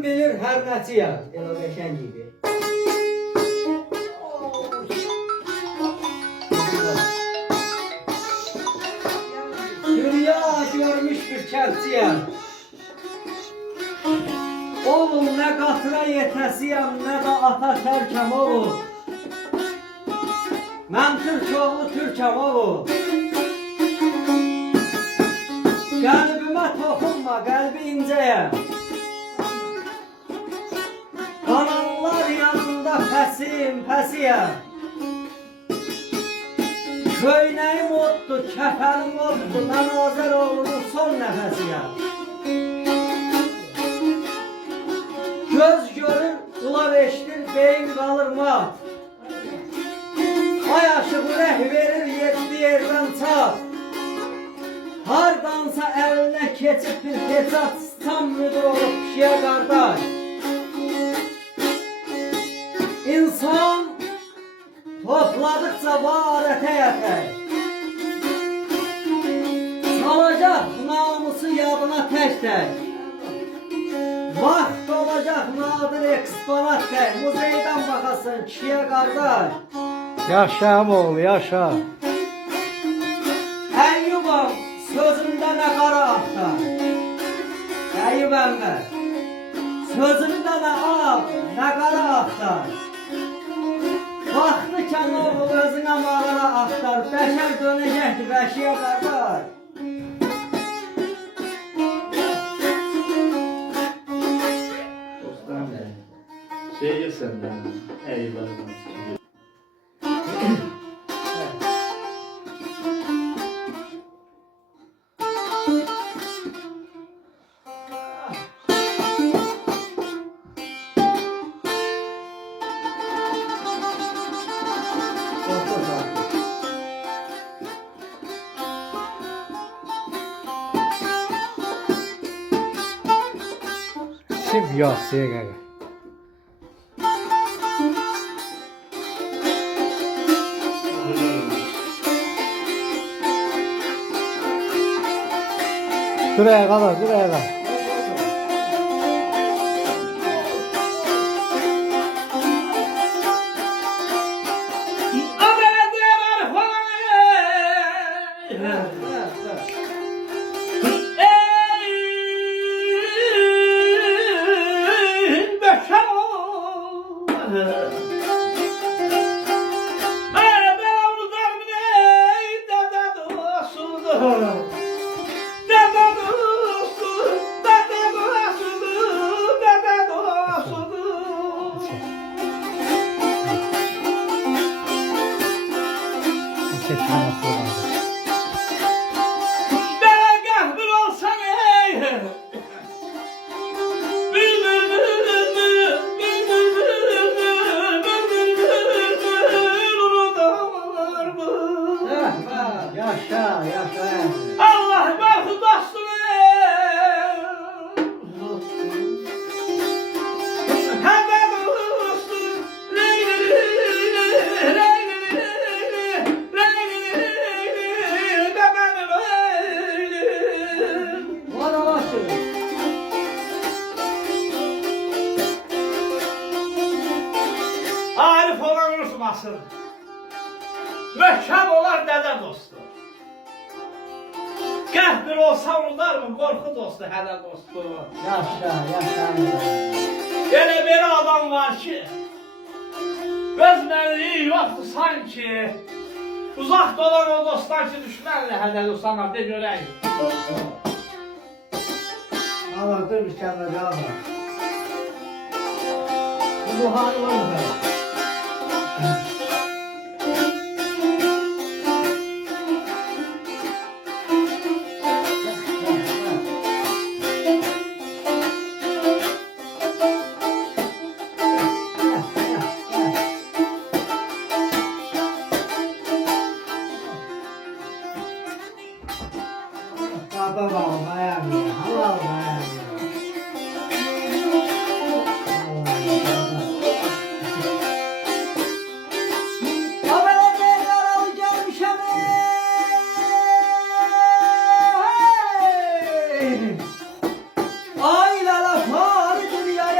Kim bilir her neçiyəm. Elə qəşəng idi. Dünya görmüş bir kəndçiyəm. Oğlum nə qatıra yetəsiyəm, nə də ata tərkəm oğlum. Mən Türk oğlu Türkəm oğlum. Qəlbimə toxunma, qəlbi incəyəm. Qananlar yanında pəsim, pəsiyəm. Köynəyim oddur, kəfənim oddur, mən Azəroğlunun son nəfəsiyəm. Göz görür, qulaq eşidir, beyin qalır mat. Ay aşığı rəh verir, yetdi yerdən çat. Hardansa əlinə keçib bir keçat, tam müdür olub pişiyə qardaş. İnsan topladıkça var ətək. Salacaq namusu yadına tək-tək. Vaxt olacaq nadir eksponat tək. Muzeydən baxasın kişiyə qardaş. Yaşa oğul, yaşa. Əyyubam sözündə nə qara axtar. Əyyub əmmər sözündə nə ağ, nə qara axtar. Baxdı kən oğul özünə mağara axtar. Bəşər dönəcəkdir vəşiyə qardaş. Şey senden, eyvallah. Sim yok, siga. Dur ayağa, dur ayağa. Yaşa, yaşa. Allah mahvu dostum. Hemen dostum. Bana başım. Arif olan unutmasın. Möhkəm olar dədə dostu. Qəhbir olsa unular mı? Qorxu dostu, hədə dostu. Yaşa, yaşa. Elə bir adam var ki, özməliyi yoxdur sanki. Uzaq dolan o dostlar ki, düşmənlə hədə dostlar, de görək. Allah dur bir kere daha var. Bu buharı var mı? Baba baba ayağım. Allah Allah. Ay lala far dünyaya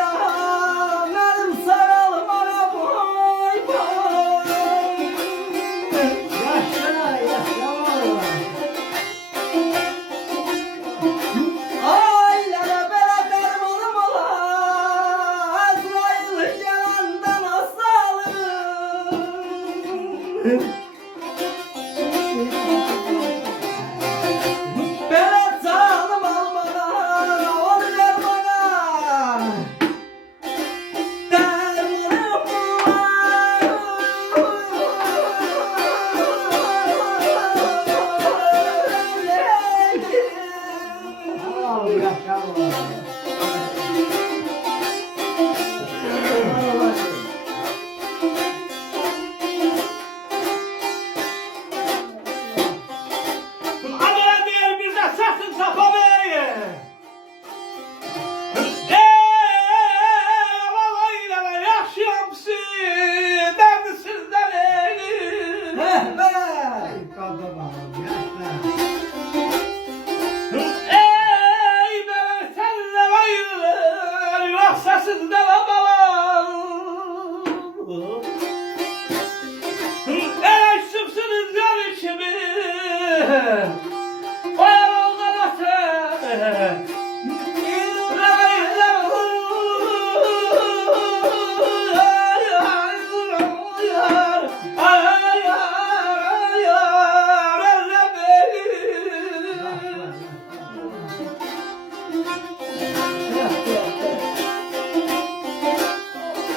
Sağ olasın. Sağ olasın. Adana diye bir de sesini sapamayı. Vallahi yaşayamsın. Ben sizden elim. Ey ben senle ayrılır. Yoksa sizden abalar. Ey sımsınız yar içimi. O yoldan atın.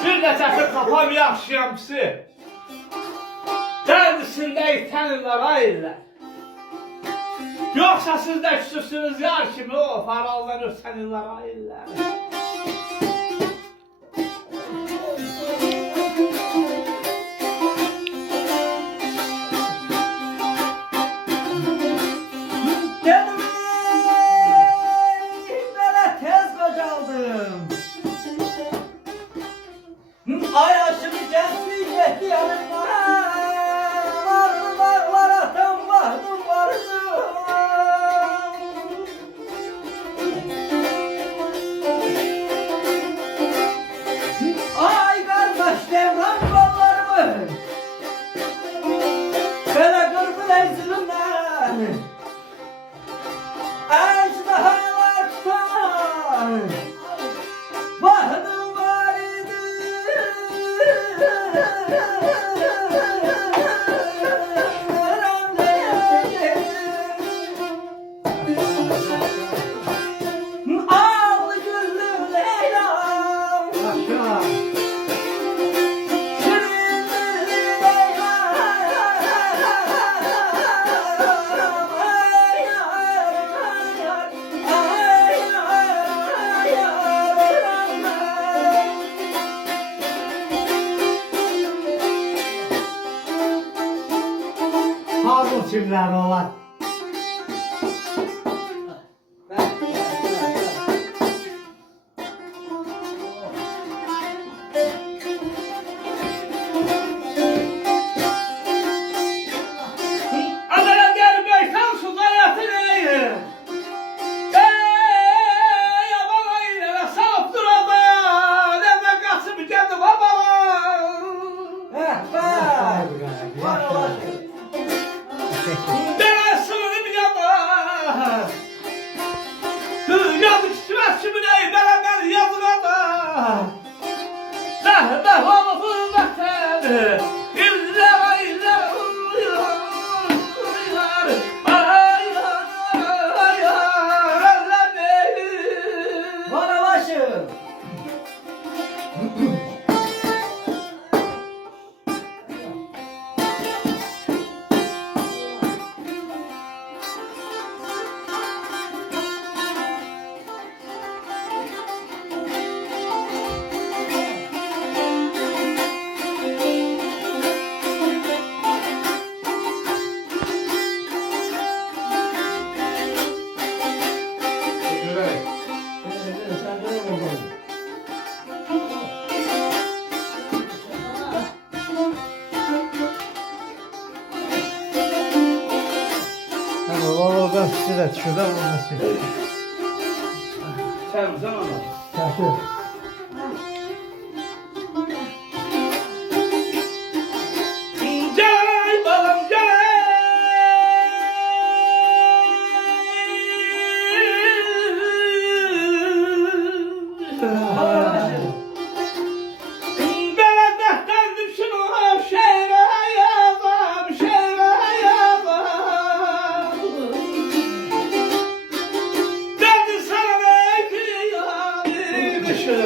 Bir de çəkib kapam yaxşıyamsı. Dərdisində itənirlər ayırlar. Yoksa siz de küçüksünüz yar kimi o paraldan ötənirlər ayırlar. Dedim, böyle tez kocaldım. Ay aşırı gençlik etti yanıma. Var atam vardım vardım. Ay kardeş devran kollarımı. Böyle kırpın ezrimden. Ejderhalar tutar. Vahdım var idi. Ağlı güllü Leyla'm. Şirin dilli Leyla'm. Ay yar, ay yar, ay yar, ay yar. Hazır kimler olan? Adana gel beytan su dayatını. Ey aman aylara salıp dur adaya. Nereden kaçıp geldi babalar. Var olasın. Ben sığınım yana. Yazık istemez şimdi ey beraber yazılarda. Mehmet oğlu fırlatır. İller aylar. Var olasın. Oradan size de şuradan oradan size. Sen zaman ol. Çakır. Gel balam gel. Beledekten düşün o şehre yazam, şehre yazam. Dedi sana ne ki yani düşün.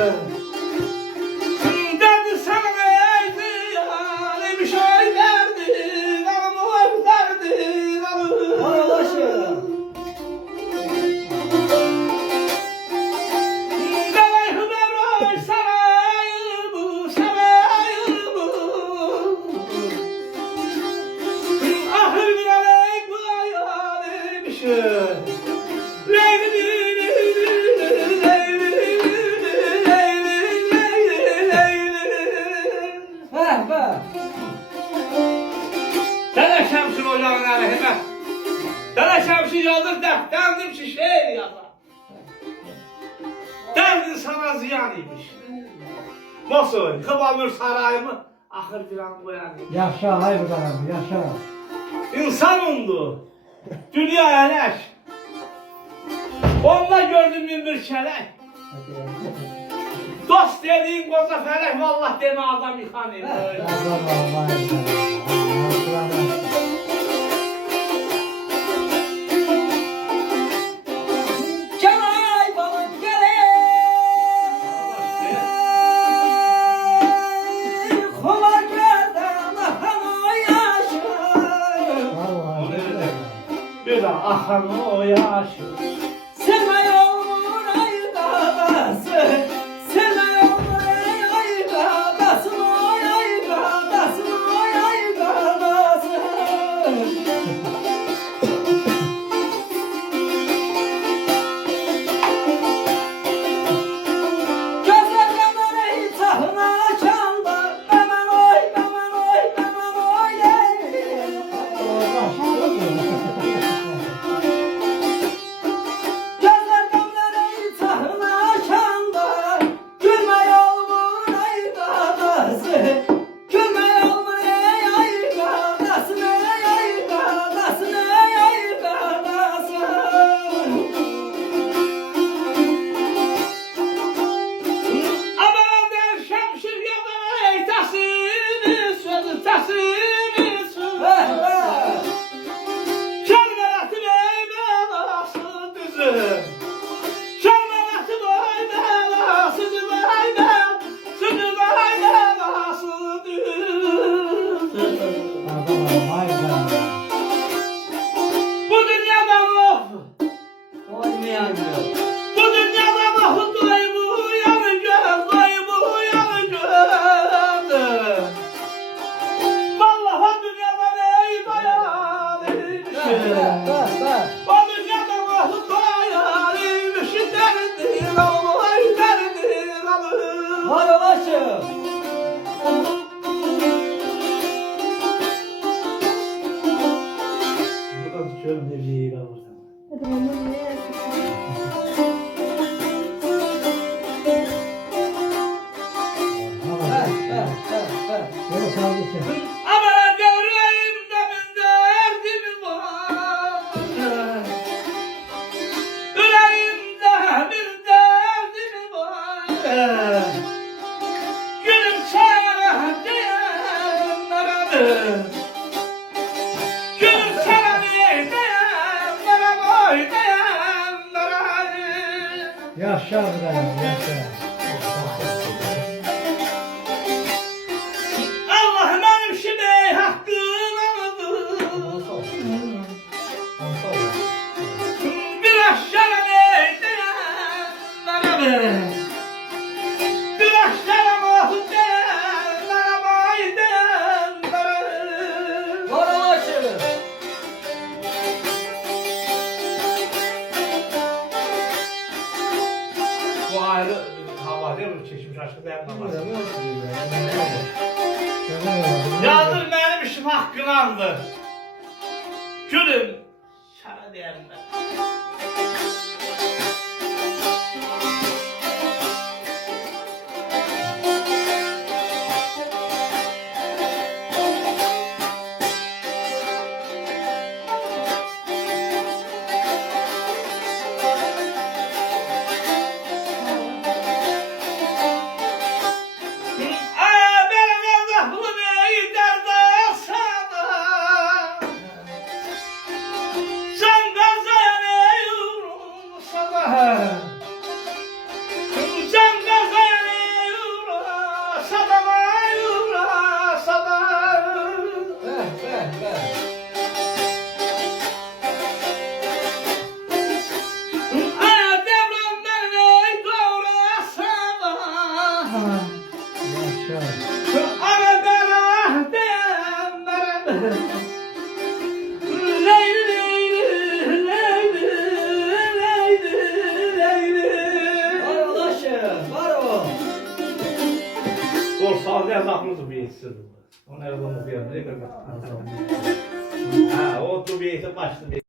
isteyeyim ki şehir yazar. Derdin sana ziyanıymış. Nasıl? Kıvanır sarayımı ahır bir an koyanıyım. Yaşa ay bu kadar, yaşa. İnsan oldu. Dünya eleş. Onunla gördüm bir kelek. Dost dediğin koza felek vallah deme adam yıkanayım böyle. Gelay balım gelay. Kolar gözden akan o yaşım. Bir daha akan o yaşı. Sevme yolun ay dadası. Sevme yolun ay dadası. Ay dadası. Ay dadası. Gözler kamerayı tahına açanda. Hemen oy, hemen oy, hemen oy. Gözler kamerayı tahına açanda. Gülme yolun ay dadası. Gülme yolun ay dadası. Ay dadası. Ay dadası. Aman der şemşir yadan ey tasini sözü tasini sözü. Kelmelatı beymen arası düzü. Kelmelatı beymen arası düzü. Sözü beymen arası düzü. Bu dünyada mı? Olmayacak. Bu dünyada mı? Dayımı yanı göz, dayımı yanı göz. Vallahi dünyada ne dayanıymışım. O dünyada mı dayanıymışım. Derdin alır, derdin alır. Hadi başım. Buradan tutuyorum ne bileyim alır. Aman yüreğimde bir derdim var. Yüreğimde bir derdim var. Gülümseme diyenlere, gülümseme diyenlere, boy diyenlere. Yaşa bu kadar, yaşa. Allah'ım benim şimdi hakkını aldı. Bir aşağı diyenlere, bir aşağı diyenlere, boy diyenlere. Hadi başım. Bu ayrı hava değil mi? Çeşim şaşkı dayanmaz. Yazdır benim işim hakkını aldı. Gülüm. Sana diyelim ben. Sağda yazaqlıdır bir yetsidir. Onu evden okuyalım. Ha, o tu bir yeti başlı bir